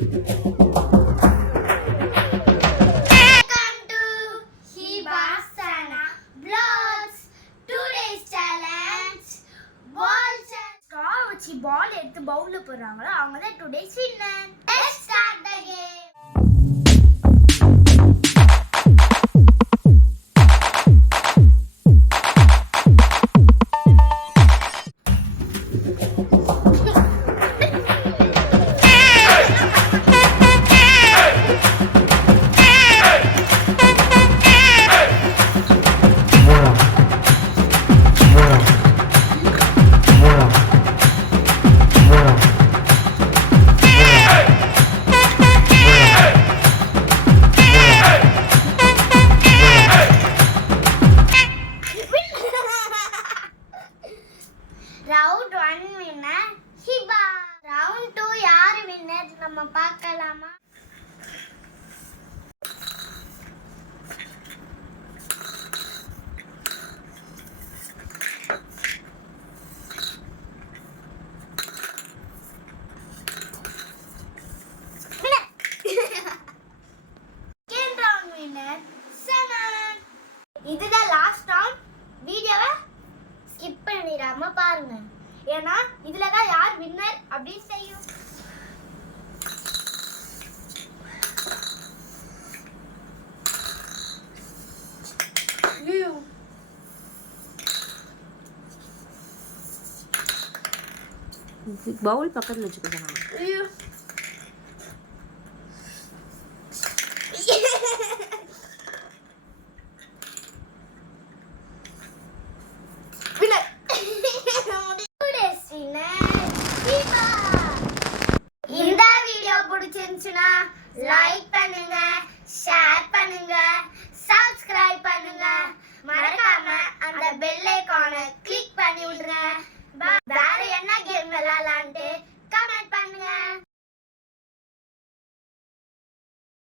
to Hibasana Vlogs. Today's challenge ball challenge. Straw வச்சு ball எடுத்து பவுல்ல போடுறாங்களோ அவங்க தான் today's winner. Let's start the game. Round 1 winner Hiba. Round 2 யார் winner நம்ம பார்க்கலாமா? Second round winner Sanan. இதுதான் லாஸ்ட் ரவுண்ட். வீடியோவை ஸ்கிப் பண்ணிடாம பாருங்க, ஏன்னா இதுல தான் யார் வின்னர் அப்படி செய்யும். பவுல் பக்கத்துல வச்சுக்கோங்க. இந்த வீடியோ பிடிச்சிருந்துச்சுன்னா லைக் பண்ணுங்க, ஷேர் பண்ணுங்க, சப்ஸ்கிரைப் பண்ணுங்க, மறக்காம அந்த பெல் ஐகானை கிளிக்